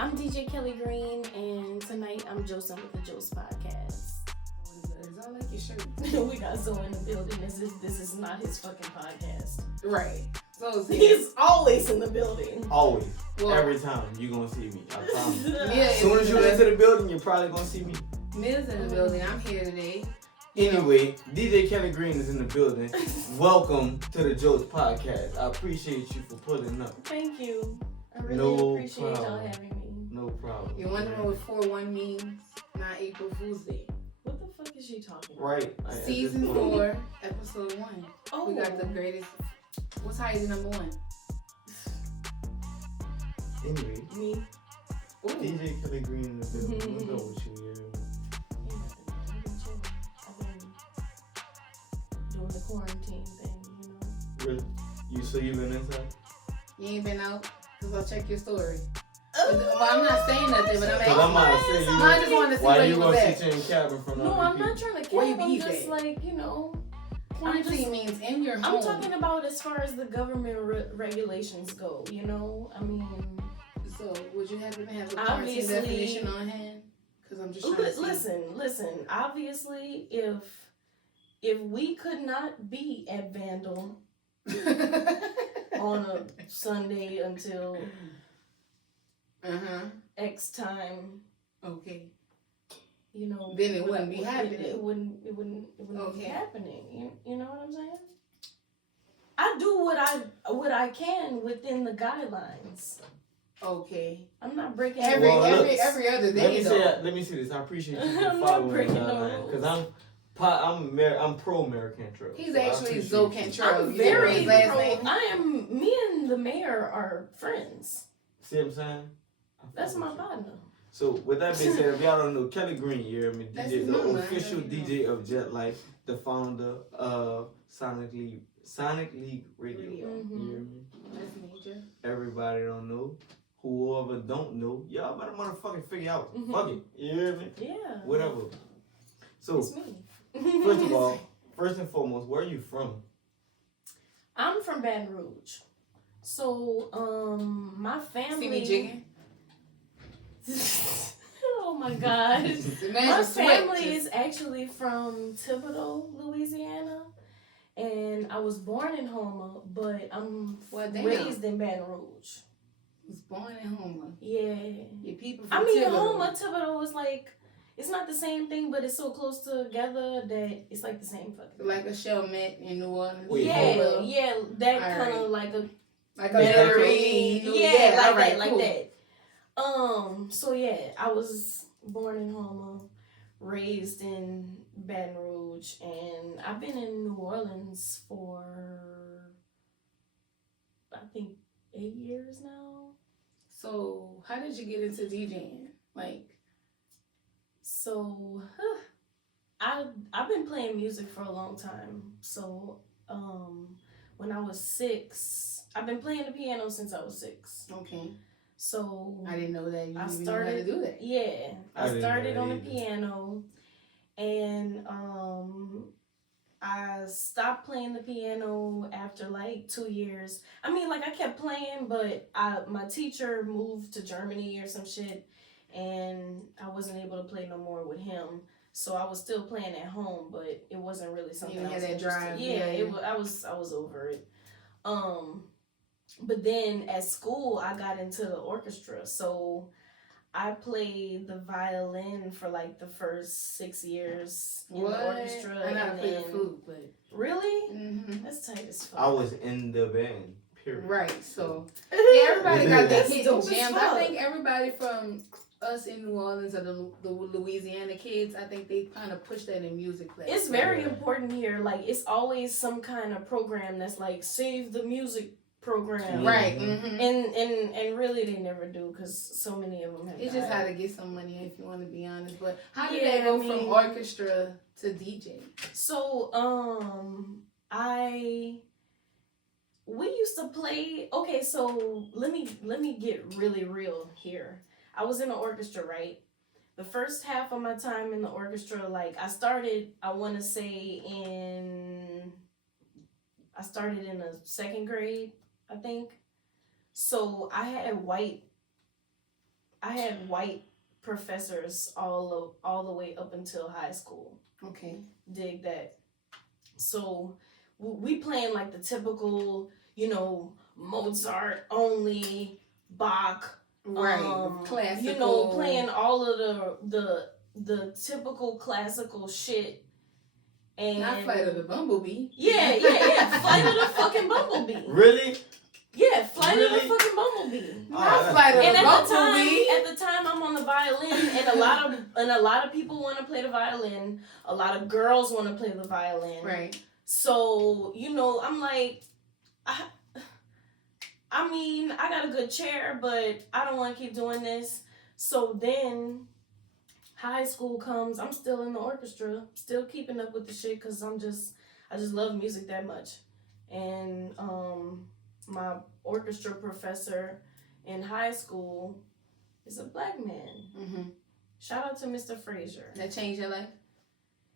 I'm DJ Kelly Green, and tonight I'm Jocin with the Joce Podcast. It's all like your shirt. We got Zoe in the building. This is not his fucking podcast. Right. So he's always in the building. Always. Well, every time you're gonna see me. I promise. As soon as you enter the building, you're probably gonna see me. Mia's in the building. I'm here today. Anyway, DJ Kelly Green is in the building. Welcome to the Joce Podcast. I appreciate you for pulling up. Thank you. I really appreciate y'all having me. No problem. You're wondering what 4-1 means? Not April Fool's Day. What the fuck is she talking about? Right. Season 4, episode 1. Oh. We got the greatest. What's higher than number 1? Anyway. Me. Ooh. DJ Kelly Green in the building. What's up with you? Doing the quarantine thing, you know. Really? You've been inside? You ain't been out? Because I'll check your story. Well, I'm not saying nothing, but I'm asking. I just wanted to see why where you you gonna was at. sit in your cabin from No, I'm not trying to Where you cap. I'm be just at? like, you know. Quarantine means in your home. I'm talking about as far as the government regulations go, you know? I mean... So, would you happen to have the quarantine definition on hand? Because I'm just trying to see. Listen. Obviously, if we could not be at Vandal on a Sunday until X time, okay, you know, then it wouldn't be happening. It wouldn't Okay. be happening. You know what I'm saying? I do what I can within the guidelines. Okay. I'm not breaking every other day. Let me see this. I appreciate you for following that because I'm pro Mayor Cantrell. He's actually Zoe Cantrell. I'm very last pro. name? Me and the mayor are friends. See what I'm saying? That's my partner. So with that being said, if y'all don't know, Kelly Green, you hear me? That's DJ, his the mama. official DJ of Jet Life, the founder of Sonic League Radio. Mm-hmm. You hear me? That's major. Everybody don't know. Whoever don't know, y'all better motherfucking figure out. Fuck it. You hear me? Yeah. Whatever. So, it's me. first of all, first and foremost, where are you from? I'm from Baton Rouge. So, my family. See me jigging? Oh my God. My family is actually from Thibodaux, Louisiana. And I was born in Houma, but I'm raised in Baton Rouge. Was born in Houma. Yeah. Your people from Houma, Thibodaux is like, it's not the same thing, but it's so close together that it's like the same fucking. Like a Chalmette in New Orleans. Wait, yeah, that kind of like a Metairie. like that. So yeah, I was born in Houma, raised in Baton Rouge, and I've been in New Orleans for I think 8 years now. So how did you get into DJing? So I've been playing music for a long time. So when I was 6, I've been playing the piano since I was 6. Okay. So I didn't know that you I even started knew how to do that. Yeah, I started on the piano, and I stopped playing the piano after like 2 years. I mean, like I kept playing, but my teacher moved to Germany or some shit, and I wasn't able to play no more with him. So I was still playing at home, but it wasn't really something. You had that drive. I was over it. But then at school, I got into the orchestra. So I played the violin for like the first 6 years in the orchestra. I know how to play the flute, but... Really? Mm-hmm. That's tight as fuck. I was in the band, period. Right, so... Yeah, everybody got their That's hidden dope as gems. fuck. I think everybody from us in New Orleans or the Louisiana kids, I think they kind of push that in music class. It's very important here. Like, it's always some kind of program that's like, save the music program. Right. Mm-hmm. And really they never do because so many of them have It's died. just how to get some money if you want to be honest. But how did that go from orchestra to DJ? So, we used to play. Okay, so let me get really real here. I was in the orchestra, right? The first half of my time in the orchestra, like I started in the 2nd grade, I think. So I had white I had white professors all the way up until high school. Okay. Dig that. So we playing like the typical, Mozart only, Bach, Right. Classical. Playing all of the typical classical shit. And not Flight of the Bumblebee. Yeah. Flight of the fucking Bumblebee. Really? Yeah, Flight of the Really? fucking Bumblebee. Not Flight of And the Bumblebee. at the time, I'm on the violin, and a lot of people want to play the violin. A lot of girls want to play the violin. Right. So I'm like, I mean, I got a good chair, but I don't want to keep doing this. So then, high school comes. I'm still in the orchestra, still keeping up with the shit because I just love music that much, and my orchestra professor in high school is a black man. Mm-hmm. Shout out to Mr. Frazier. That changed your life?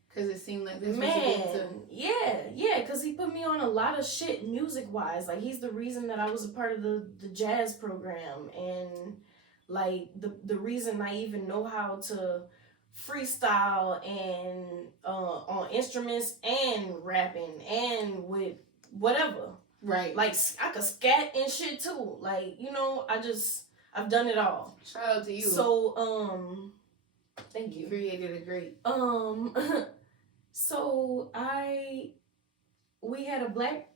Because it seemed like this Man, was yeah, because he put me on a lot of shit music-wise. Like, he's the reason that I was a part of the jazz program, and, like, the reason I even know how to freestyle and on instruments and rapping and with whatever. Right. Like, I could scat and shit too. Like, I've done it all. Shout out to you. So, thank you. Created a great. So I had a black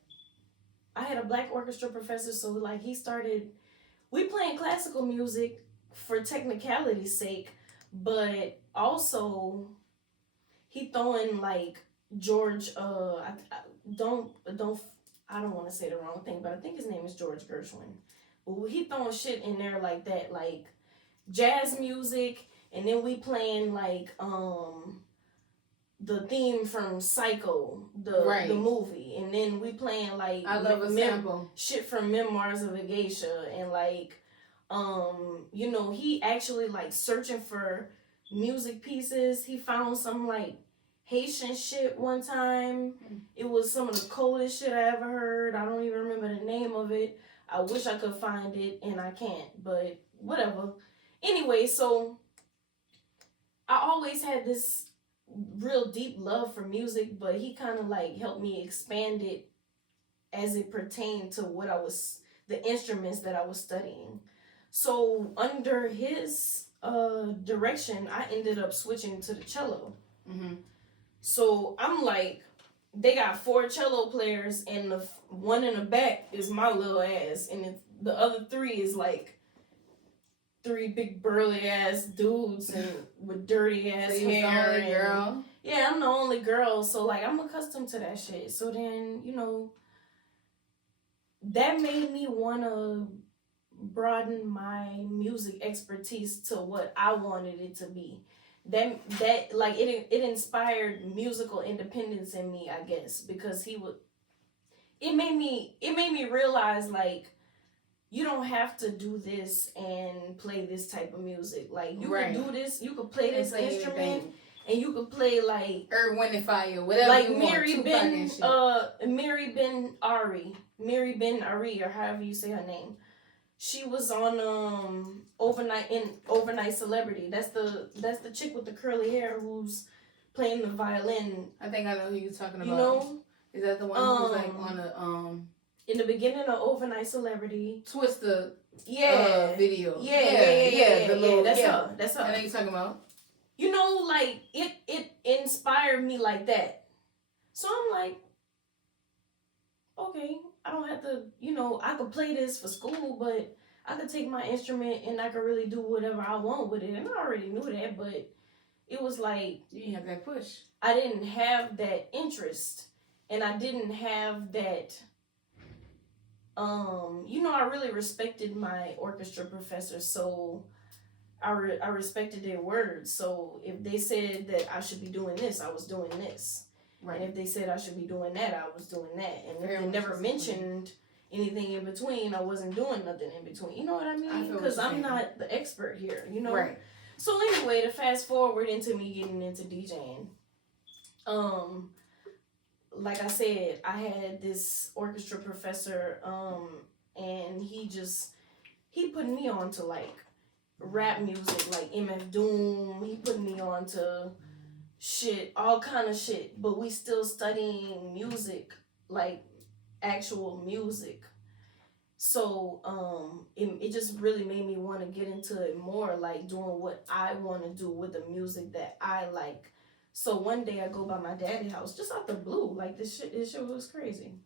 orchestra professor. So like we playing classical music for technicality's sake, but also he throwing like George. I don't want to say the wrong thing, but I think his name is George Gershwin. But he throwing shit in there like that, like jazz music, and then we playing like the theme from Psycho, the movie, and then we playing like I love a sample shit from Memoirs of a Geisha, and like he actually like searching for music pieces. He found some like Haitian shit one time. It was some of the coldest shit I ever heard. I don't even remember the name of it. I wish I could find it, and I can't, but whatever. Anyway, so I always had this real deep love for music, but he kind of like helped me expand it as it pertained to the instruments that I was studying. So under his direction, I ended up switching to the cello. Mm-hmm. So I'm like, they got 4 cello players, and the one in the back is my little ass, and the other 3 is like 3 big burly ass dudes and with dirty ass so hair. The only girl? Yeah, I'm the only girl, so like I'm accustomed to that shit. So then, that made me wanna broaden my music expertise to what I wanted it to be. That like it inspired musical independence in me, I guess, because it made me realize like you don't have to do this and play this type of music. Like you can do this, you could play this instrument, and you could play like Earth, Wind and Fire, whatever like you Mary Ben Ari, or however you say her name. She was on Overnight Celebrity. That's the chick with the curly hair who's playing the violin. I think I know who you're talking about. You know? Is that the one who's like on the in the beginning of Overnight Celebrity? Twister video. Yeah. That's her. I know you're talking about. Like it inspired me like that. So I'm like, okay, I don't have to, I could play this for school, but I could take my instrument and I could really do whatever I want with it. And I already knew that, but it was like... You didn't have that push. I didn't have that interest. And I didn't have that... I really respected my orchestra professor, so I respected their words. So if they said that I should be doing this, I was doing this. Right. And if they said I should be doing that, I was doing that. And if they never mentioned anything in between, I wasn't doing nothing in between. You know what I mean? Because I'm not the expert here, Right. So anyway, to fast forward into me getting into DJing. Like I said, I had this orchestra professor, and he put me on to like rap music like MF Doom. He put me on to shit, all kind of shit. But we still studying music, like actual music. So it just really made me want to get into it more, like doing what I want to do with the music that I like. So one day I go by my daddy house just out the blue, like this shit was crazy.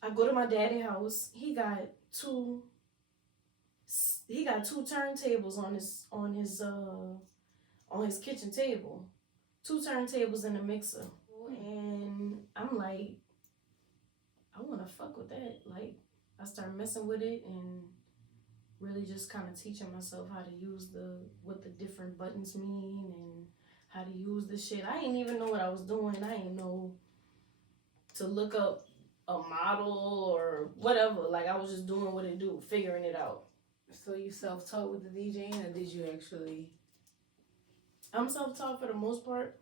I go to my daddy house. He got two turntables on his kitchen table, two turntables and a mixer, and I'm like, I want to fuck with that. Like, I start messing with it and really just kind of teaching myself how to use what the different buttons mean and how to use the shit. I didn't even know what I was doing. I didn't know to look up a model or whatever. Like, I was just doing what it do, figuring it out. So you self-taught with the DJing, or did you actually? I'm self-taught for the most part,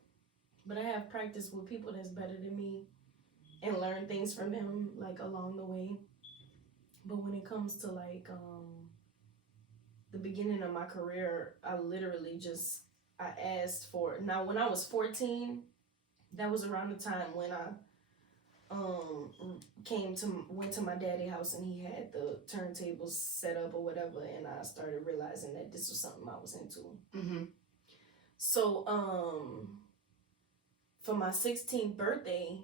but I have practiced with people that's better than me and learn things from them, like, along the way. But when it comes to, like, the beginning of my career, I literally I asked for it. Now, when I was 14, that was around the time when I went to my daddy's house and he had the turntables set up or whatever, and I started realizing that this was something I was into. Mm-hmm. So for my 16th birthday,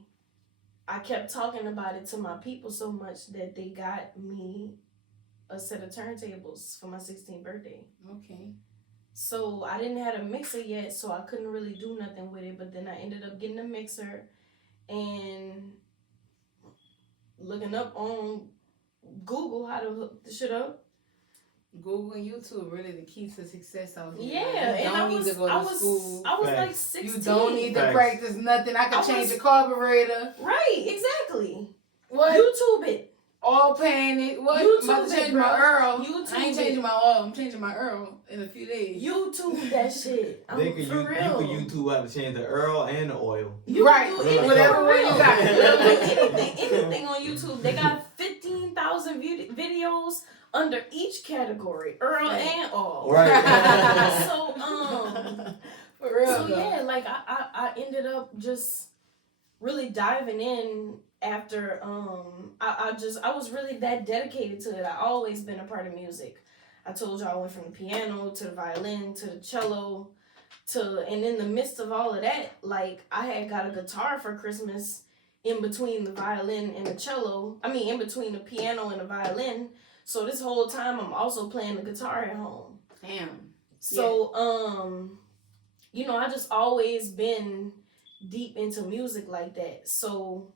I kept talking about it to my people so much that they got me a set of turntables for my 16th birthday. Okay. So I didn't have a mixer yet, so I couldn't really do nothing with it. But then I ended up getting a mixer and looking up on Google how to hook the shit up. Google and YouTube really the key to success out here. Yeah, you don't need to go to school. I was Facts. like 16. You don't need to Facts. practice nothing. I can change the carburetor. Right, exactly. What? YouTube it. All paying it. What? YouTube I'm about to change it, bro. my Earl. YouTube I ain't it. changing my oil. I'm changing my Earl in a few days. YouTube that shit. They could For real. you could YouTube how to change the Earl and the oil. You Right. can do Whatever for way you real. got You can do anything on YouTube. They got 15,000 videos under each category, Earl and all. Right. So For real. So though. yeah, like I ended up just really diving in after I was really that dedicated to it. I always been a part of music. I told you I went from the piano to the violin to the cello and in the midst of all of that, like I had got a guitar for Christmas in between the violin and the cello. I mean in between the piano and the violin. So this whole time I'm also playing the guitar at home. Damn. So I just always been deep into music like that. So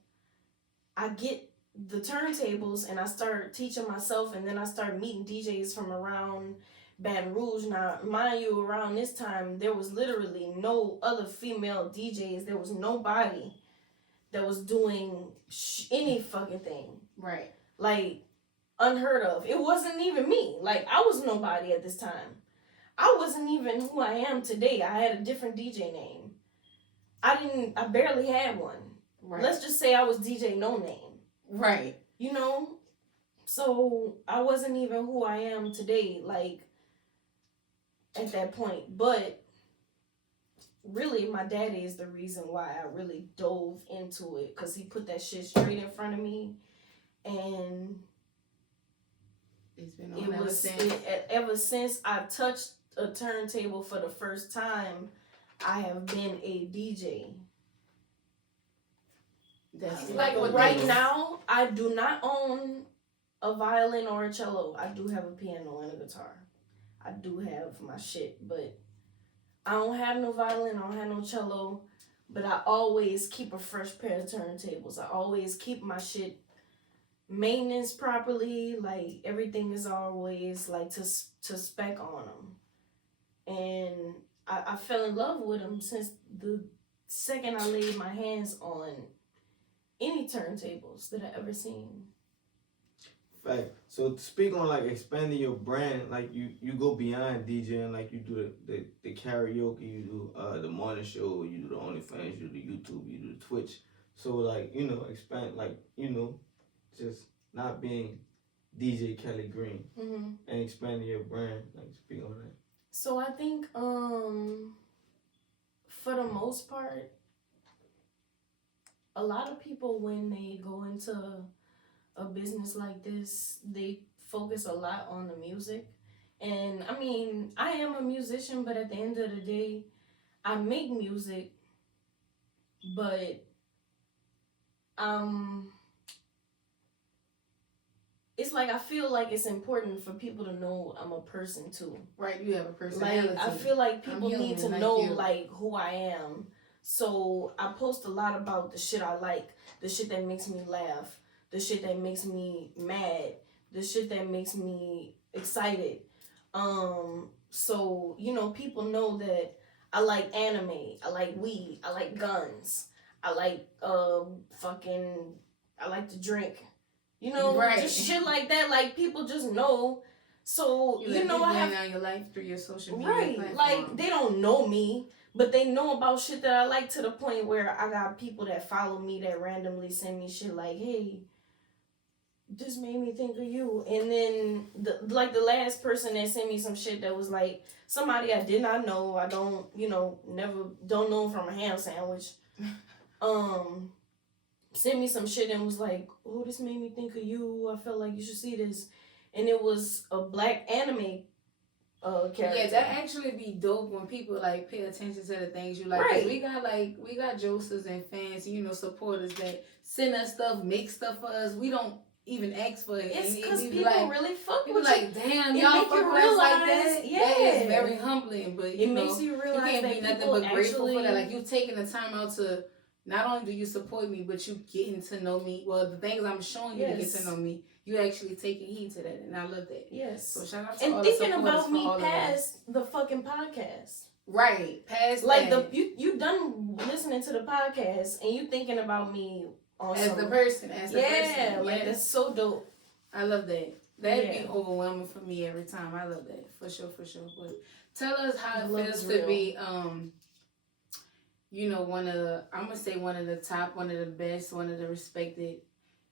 I get the turntables and I start teaching myself, and then I start meeting DJs from around Baton Rouge. Now, mind you, around this time, there was literally no other female DJs. There was nobody that was doing any fucking thing. Right. Like, unheard of. It wasn't even me. Like, I was nobody at this time. I wasn't even who I am today. I had a different DJ name. I barely had one. Right. Let's just say I was DJ No Name. Right. You know? So I wasn't even who I am today, like, at that point. But really, my daddy is the reason why I really dove into it, because he put that shit straight in front of me. And it's been on ever since. Ever since I touched a turntable for the first time, I have been a DJ. That's like right now, I do not own a violin or a cello. I do have a piano and a guitar. I do have my shit, but I don't have no violin. I don't have no cello. But I always keep a fresh pair of turntables. I always keep my shit maintenance properly. Like everything is always like to spec on them. And I fell in love with them since the second I laid my hands on any turntables that I ever seen. Right. So to speak on like expanding your brand, like you go beyond DJing, like you do the karaoke, you do the morning show, you do the OnlyFans, you do the YouTube, you do the Twitch. So like expand, like just not being DJ Kelly Green Mm-hmm. and expanding your brand? Like, speak on that. So I think for the most part, a lot of people when they go into a business like this, they focus a lot on the music. And I mean, I am a musician, but at the end of the day, I make music, but um it's like I feel like it's important for people to know I'm a person too. Right, you have a personality. Like I feel like I'm people human need to like know you. like who I am. So I post a lot about the shit I like, the shit that makes me laugh, the shit that makes me mad, the shit that makes me excited. So you know, people know that I like anime, I like weed, I like guns, I like fucking, I like to drink. You know, Right. just shit like that. Like people just know. So You know, I have out your life through your social media right. platform. Like they don't know me, but they know about shit that I like to the point where I got people that follow me that randomly send me shit like, "Hey, this made me think of you." And then the last person that sent me some shit that was like somebody I did not know. I don't, never don't know from a ham sandwich. Sent me some shit and was like, "Oh, this made me think of you. I felt like you should see this," and it was a black anime character. Yeah, that actually be dope when people like pay attention to the things you like. Right. We got Josers and fans, supporters that send us stuff, make stuff for us. We don't even ask for it. It's because be people like, really fuck people with like, you. damn, It y'all make fuck you with us like realize, that. yeah. That is very humbling, but It makes you you realize can't that be nothing people but grateful actually for that. Like you taking the time out to not only do you support me, but you getting to know me. Well, the things I'm showing you to get to know me, you actually taking heed to that, and I love that. Yes. So shout out to and all thinking the about me for past the fucking podcast. Right, past like that. you done listening to the podcast and you thinking about me on as the person, as the person. Like that's so dope. I love that. That'd be overwhelming for me every time. I love that for sure. But tell us how it feels to be one of the, I'm gonna say one of the top, one of the best, one of the respected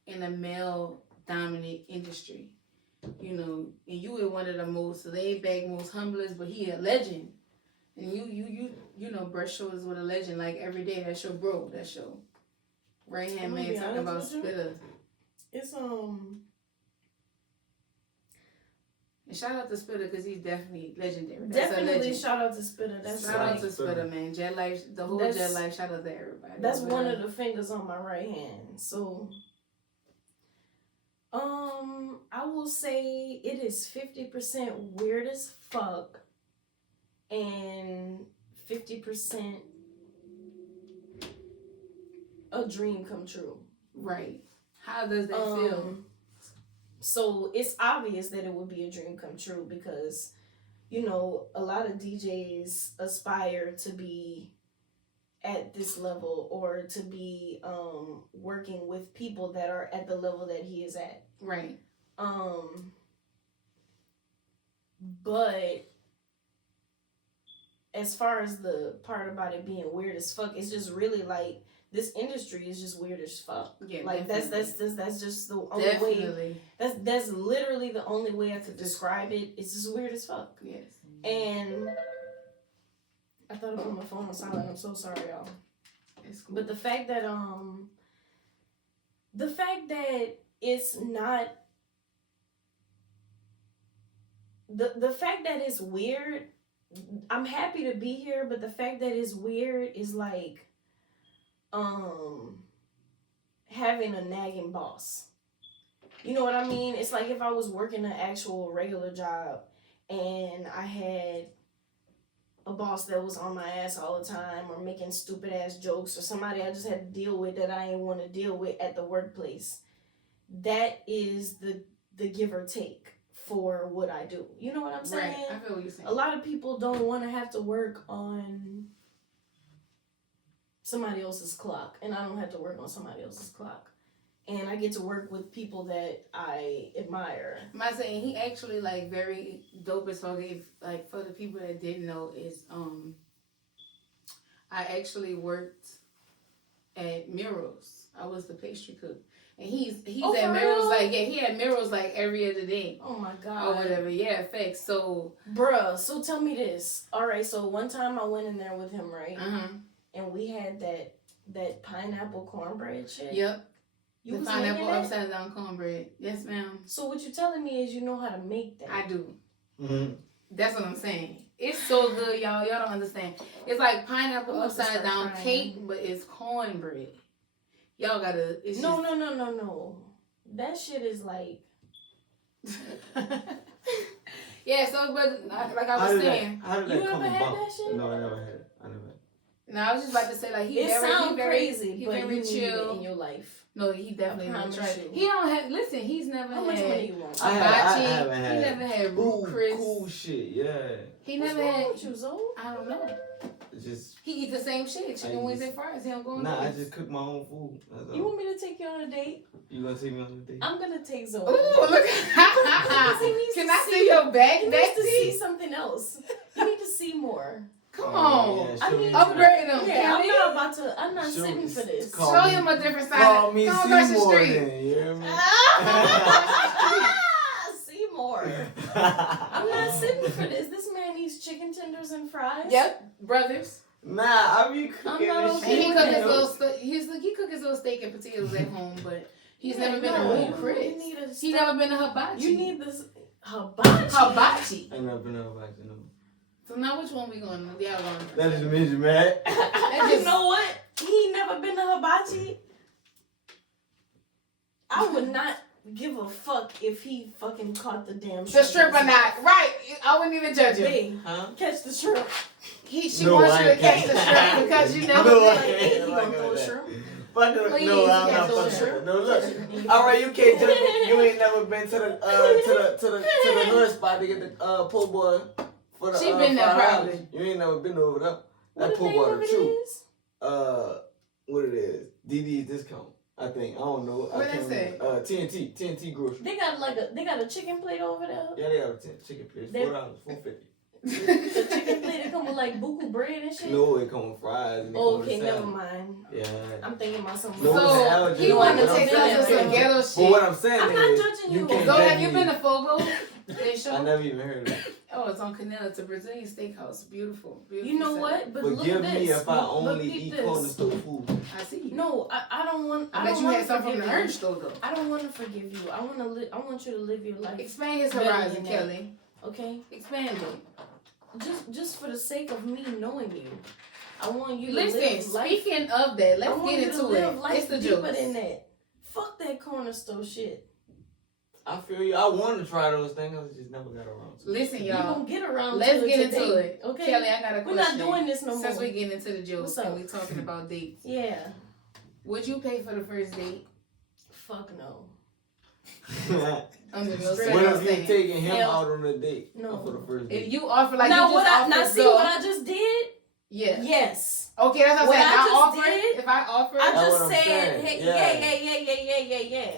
in a male dominant industry. And you were one of the most laid back, most humblest, but he a legend. And you brush shoulders with a legend like every day. That's your bro. That's your right hand man talking about Spitter. It's And shout out to Spitter because he's definitely legendary. Definitely shout out to Spitter. Shout out to Spitter, man. Jet Life, the whole Jet Life. Shout out to everybody. That's one of the fingers on my right hand. So, I will say it is 50% weird as fuck, and 50% a dream come true. Right. How does that feel? So it's obvious that it would be a dream come true because, a lot of DJs aspire to be at this level or to be working with people that are at the level that he is at. Right. But as far as the part about it being weird as fuck, it's just really like this industry is just weird as fuck. Yeah, like definitely. that's just the only way. That's literally the only way I could describe it. It's just weird as fuck. Yes. And I thought I put my phone on silent. I'm so sorry, y'all. It's cool. But the fact that it's not the fact that it's weird. I'm happy to be here, but the fact that it's weird is like having a nagging boss. You know what I mean? It's like if I was working an actual regular job and I had a boss that was on my ass all the time or making stupid ass jokes or somebody I just had to deal with that I didn't want to deal with at the workplace. That is the give or take for what I do. You know what I'm saying? Right. I feel what you're saying. A lot of people don't want to have to work on somebody else's clock, and I don't have to work on somebody else's clock. And I get to work with people that I admire. My saying he actually like very dope as fuck. Like for the people that didn't know is I actually worked at Murals. I was the pastry cook. And he's Oh, at for Merrill's real? like, yeah, he at Merrill's like every other day. Oh my god. Or whatever. Yeah, facts. So Bruh, so tell me this. Alright, so one time I went in there with him, right? And we had that pineapple cornbread shit. Yep. You the was pineapple making that? upside down cornbread. Yes, ma'am. So what you telling me is you know how to make that. I do. Mm-hmm. That's what I'm saying. It's so good, y'all. Y'all don't understand. It's like pineapple I'm about to upside start down crying. cake, but it's cornbread. Y'all gotta. It's No. That shit is like. Yeah. So, but like I was saying, How did that You come ever had about? that shit? No, I never had it. I never had it. no, I was just about to say like he It sounds crazy, he but very you need chill. it in your life. No, he definitely I never promise tried. you. He don't have. Listen, he's never How much money had you want? I hibachi. haven't had He it. never had Ooh, root Chris. cool shit, yeah. He What's never wrong had. with you, Zoe? I don't know. It's just He eat the same shit. Chicken wings and fries. He don't go on I dates. just cook my own food. That's all. You want me to take you on a date? You gonna take me on a date? I'm gonna take Zoe. Ooh, look! Because he needs Can to I see- see your back? He Back needs to see teeth? something else. You need to see more. Come Oh, on. yeah, I show mean, me Upgrade him. Yeah, I'm Kelly. not about to. I'm not Show sitting me- for this. call Show me- him a different side. Call me Come across the Seymour street. then, you hear me? Seymour. I'm not sitting for this. This man eats chicken tenders and fries. Yep, brothers. Nah, I be cooking I'm not this okay And shit. he with cook that. his little he cook his little steak and potatoes at home, but he's Yeah, never been no, a you root Chris. need to He stop. never been a hibachi. You need this hibachi. hibachi. I never been over back to know. So now which one we going? Y'all going? That just means you mad. You know what? He never been to hibachi. I would not give a fuck if he fucking caught the damn The shrimp or not? Right. I wouldn't even judge him. Hey, Huh? catch the shrimp. She No, wants I you to ain't catch the catch- shrimp because you never No, been. I Like, ain't. hey, he Like gonna throw a that. shrimp. Fuck it. Please, No, I'm catch not the fucking shrimp. with it. No, look. All right, you can't tell me you ain't never been to the hood spot to get the po' boy for the. She been there $5. probably. You ain't never been over there. What That the po' name boy of the it truth. is? What it is? DD's discount. I think. I don't know. What I can't that remember. TNT grocery. They got a chicken plate over there. Yeah, they got a chicken plate. They- $4, $4.50. The chicken plate that come with like buku bread and shit. No, it come with fries. And it Oh, come with okay, salad. never mind. Yeah. I'm thinking about something. No, else. it's So allergy. he wanted to But take I'm us saying- to some ghetto But shit. what I'm saying I'm not is, judging you. can't So judge have you me. been to Fogo? They I show. never even heard of it. Oh, it's on Canal. It's a Brazilian steakhouse. Beautiful. Beautiful. You know set. what? But Forgive look at me this. if I Look only peep eat this. corner store food. I see you. No, I don't want. I I bet don't you want had to some from forgive the you. Ernst store though. I don't want to forgive you. I want to live. I want you to live your life. Expand his Better horizon, than that. Kelly. Okay. Expand it. Just for the sake of me knowing you, I want you to Listen, live life. speaking of that, I let's want get you to into live it. life It's the deeper jokes. than that. Fuck that corner store shit. I feel you. I want to try those things. I just never got around to it. Listen, You y'all. gonna get around. Let's to get it into today, it. Okay. Kelly, I got a We're not question. doing this no Since more. we get into the jokes What's up? and we talking about dates, Yeah. would you pay for the first date? Fuck no. Under no What if you circumstance. taking him Hell, out on a date? no. For the first If date. you offer like Now you what just I offered now see go, what I just did? yeah. Yes. Okay, that's what What I'm saying. I I just offer did, if I offer, I That's just what I'm said, saying. hey, Yeah. yeah.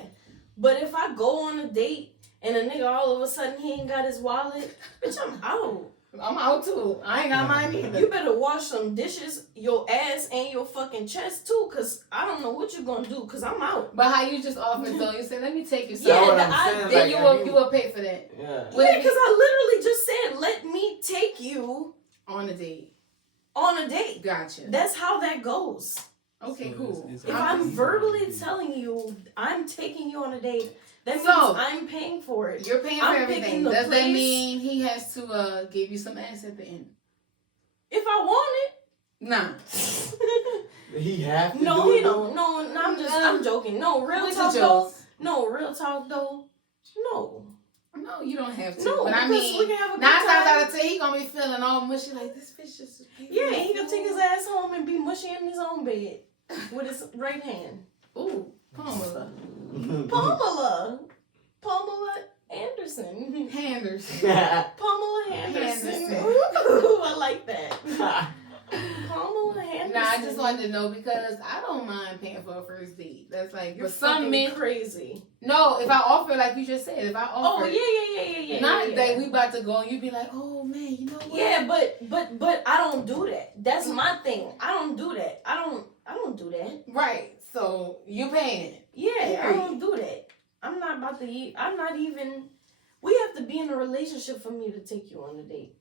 But if I go on a date and a nigga all of a sudden he ain't got his wallet, bitch, I'm out. I'm out too. I ain't got mine either. You better wash some dishes, your ass and your fucking chest too, cause I don't know what you're gonna do, cause I'm out. But how you just offered though? You said, "Let me take you Yeah, somewhere." That's what I'm I- saying. Then like, you if will you will pay for that Yeah. Would Yeah, it be- cause I literally just said, let me take you on a date. on a date. Gotcha. That's how that goes. Okay, So cool. it's- If I'm I'm easy. verbally telling you I'm taking you on a date, that means So- I'm paying for it. You're paying for I'm everything. picking the Does that place. mean he has to give you some ass at the end? If I want Nah. it. He have to No, do he it, though? don't. No, I'm joking. No, real With the talk though. jokes. No, real talk though. No. No, you don't have to. No, but I because mean, we can have a 9 good times time. out of 10, he gonna be feeling all mushy like this bitch just. Yeah, and he gonna take his ass home and be mushy in his own bed with his right hand. Ooh, Pamela. Pamela Anderson. Henderson. Pamela Henderson. Henderson. Ooh, I like that. Pamela Henderson. Nah, I just wanted to know because I don't mind paying for a first date. That's like, You're for some fucking men. crazy. No, if I offer, like you just said, if I Oh offer. yeah. Not yeah. that we about to go and you be like, oh man, you know what? Yeah, but I don't do that. That's my thing. I don't do that. I don't do that. Right. So you paying it. Yeah, I Period. don't do that. I'm not about to eat. I'm not even. We have to be in a relationship for me to take you on a date.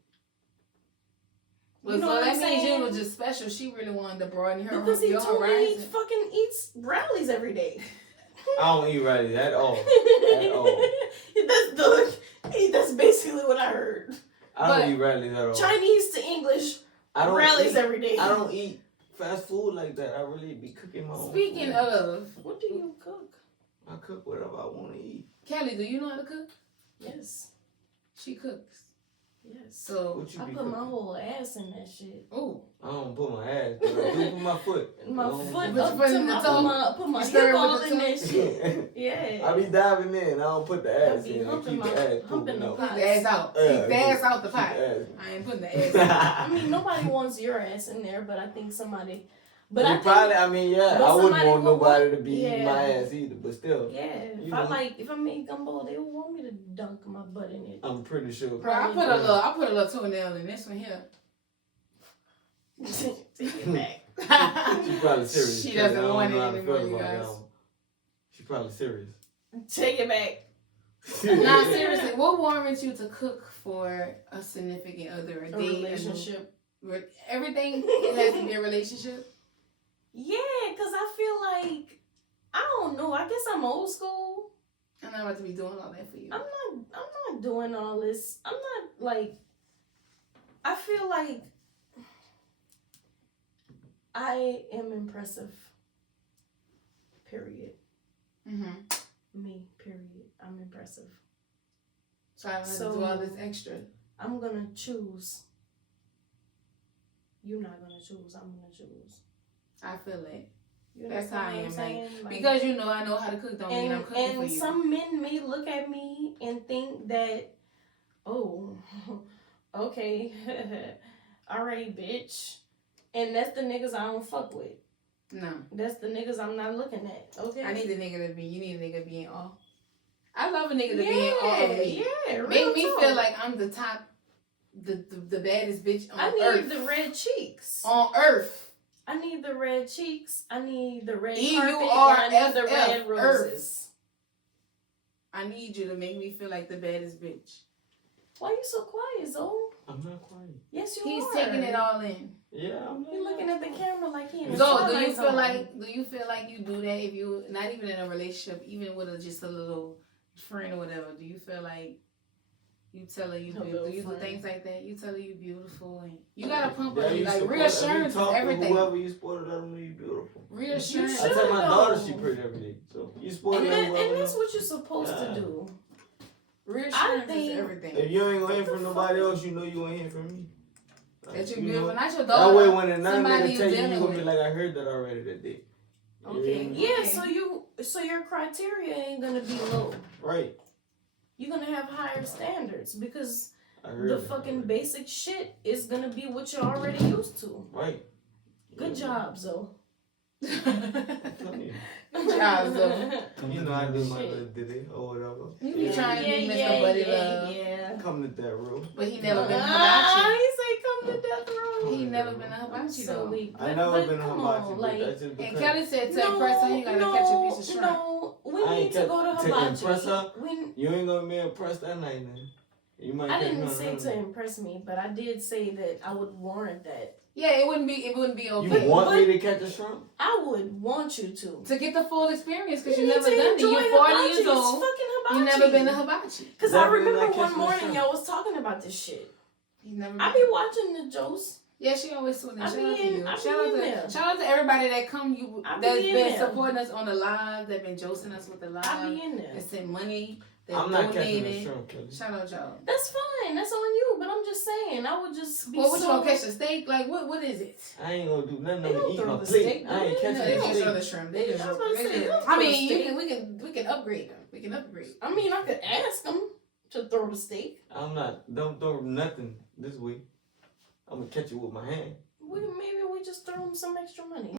Well, You know so what that I'm means saying? you was just special. She really wanted to broaden her Because he your told me he horizon. fucking eats rallies every day. I don't eat rallies at all. That's basically what I heard. I don't eat rallies at all. Chinese to English, rallies every day. I don't eat fast food like that. I really be cooking my own Speaking food. of, What do you cook? I cook whatever I want to eat. Kelly, do you know how to cook? Yes. She cooks. Yes. So What you I be put my cooking? whole ass in that shit. oh, I don't put my ass, but I do put my foot. My I don't- foot Put your up foot to in the my, toe. put my You hip stir all with in the that shit. Yeah. I be diving in. I don't put the I ass be in. I humping keep the my- ass humping pooping the out. pot. keep the ass out. Yeah, Keep the ass out the keep pot. the ass. I ain't putting the ass out. I mean, nobody wants your ass in there, but I think somebody. But They I think, probably, I mean, yeah, but I wouldn't somebody want would nobody want- to be eating yeah. my ass either, but still, yeah, You if know. if I made gumbo, they would want me to dunk my butt in it. I'm pretty sure. Bro, I put a little toenail in this one here. Take it back. She probably serious. She Kelly. doesn't I don't want know it how to anymore, feel you about guys. that one. She probably serious. Take it back. Nah, seriously, what warrants you to cook for a significant other, a A date, relationship. everything? It has to be a relationship. Yeah, cause I feel like I don't know. I guess I'm old school. I'm not about to be doing all that for you. I'm not doing all this. I'm not like. I feel like I am impressive. Period. Me. Period. I'm impressive. So I don't have to do all this extra. I'm gonna choose. You're not gonna choose. I'm gonna choose. I feel it. You That's how I understand what I'm am, saying? Because you know I know how to cook, don't mean I'm cooking for and you. some men may look at me and think that, oh, okay, all right, bitch. And that's the niggas I don't fuck with. No. That's the niggas I'm not looking at. Okay. I need a nigga to be. You need a nigga to be in awe. I love a nigga to be in awe of me. Yeah, real Make me talk. feel like I'm the top, the baddest bitch on I need earth. the red cheeks. On earth. I need the red cheeks. I need the red EURFF, carpet. And I need the red roses. I need you to make me feel like the baddest bitch. Why you so quiet, Zoe? I'm not quiet. Yes, you He's are. taking it all in. Yeah, I'm not. You're looking at the camera like he in a So do Twilight you feel Zone. like you do that if you not even in a relationship, even with just a little friend or whatever? Do you feel like you tell her you A beautiful? little Do you do friend. things like that? You tell her you beautiful and you gotta pump her. Yeah, you Like support- reassurance you is talk to everything. whoever you support, let them know you beautiful. Reassurance. I should tell my though. daughter she pretty every day, so you support And, her. that, whoever and that's know. what you're supposed Yeah. to do. Reassurance think- is everything. If you ain't gonna hear What from the nobody fuck? else, you know you ain't hear from me. That you're You know, beautiful, not your that daughter. way when another somebody nigga you tell you, you dealing gonna be with. like, I heard that already that day. Okay. Yeah. Yeah, Okay. so your criteria ain't gonna be low. Right. You're gonna have higher standards because I heard the it fucking already. basic shit is gonna be what you're already used to. Right. Good job, Zoe. Tell you. Good job, Zoe. You know I do my Shit. little ditty or whatever. You be trying to be Mr. Buddy Love, yeah. Come to that room. but he never been Ah, hibachi. he say come to death row. He never been a hibachi So though. weak. I never been come on hibachi, on, but like, that's just And because Kelly said to impress her, you gotta catch a piece of shrimp. No, we I need ain't to go to to hibachi. impress her? We, you ain't gonna be impressed that night, then. You might I catch didn't me on say another to night. impress me, but I did say that I would warrant that. Yeah, it wouldn't be okay. You want me to catch a shrimp? I would want you to. To get the full experience, because you need never to done it. enjoy You're 40 hibachi. years It's old. fucking hibachi. You never been to hibachi. Because I Definitely remember not one catching a morning shrimp. y'all was talking about this shit. You never. I be watching the Joes. Yeah, she always doing that. I Shout be out to in- you. I be Shout in there. out to everybody that come I be that's in been there. supporting us on the live, that been josing us with the live, I be in there. that sent money, that I'm not catching a donated. shrimp, Kelly. Shout out y'all. That's fine. That's on you. But I'm just saying, I would just be Well, what so... you gonna catch a steak? Like what is it? I ain't gonna do nothing. They I'm don't gonna eat throw my the plate. steak, I ain't do they? catching No, they a just steak. throw the shrimp. They just I was about to they say, just- don't I throw mean, the steak. we can upgrade them. We can upgrade. I mean, I could ask them to throw the steak. I'm not. Don't throw nothing this week. I'm gonna catch it with my hand. Maybe we just throw them some extra money.